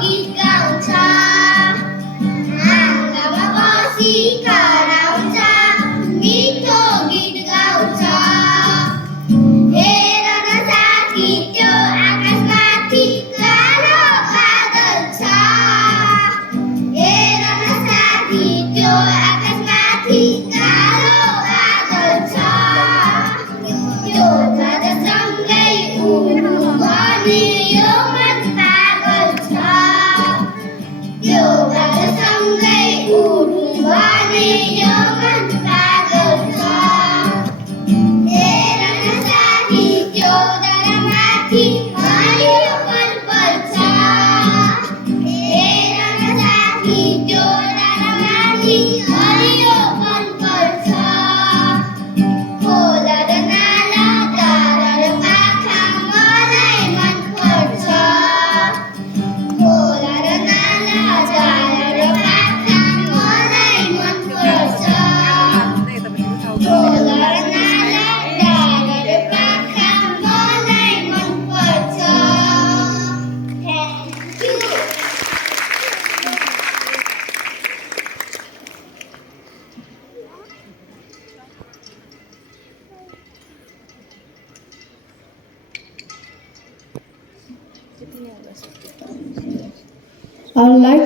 गीत गाउँछ आँगनमा बसी कराउँछ मिठो गीत गाउँछ हेर न साथी त्यो आकाशमाथि कालो बादल छ हेर न साथी त्यो आकाशमाथि कालो बादल छ त्यो बादलसँगै उड्नु भने यो मन पागल छ त्यो बादलसँगै उड्नु भने यो मन पागल छ हेर न साथी त्यो डाँडामाथि हरियो पल छ हेर न साथी त्यो डाँडामाथि हरियो पल छ खोला र नाला डाँडा र पाखा मलाई मन पर्छ खोला र नाला डाँडा र पाखा मलाई मन पर्छ खोला र नाला डाँडा र पाखा मलाई मन पर्छ थ्याङ्क यू I'd like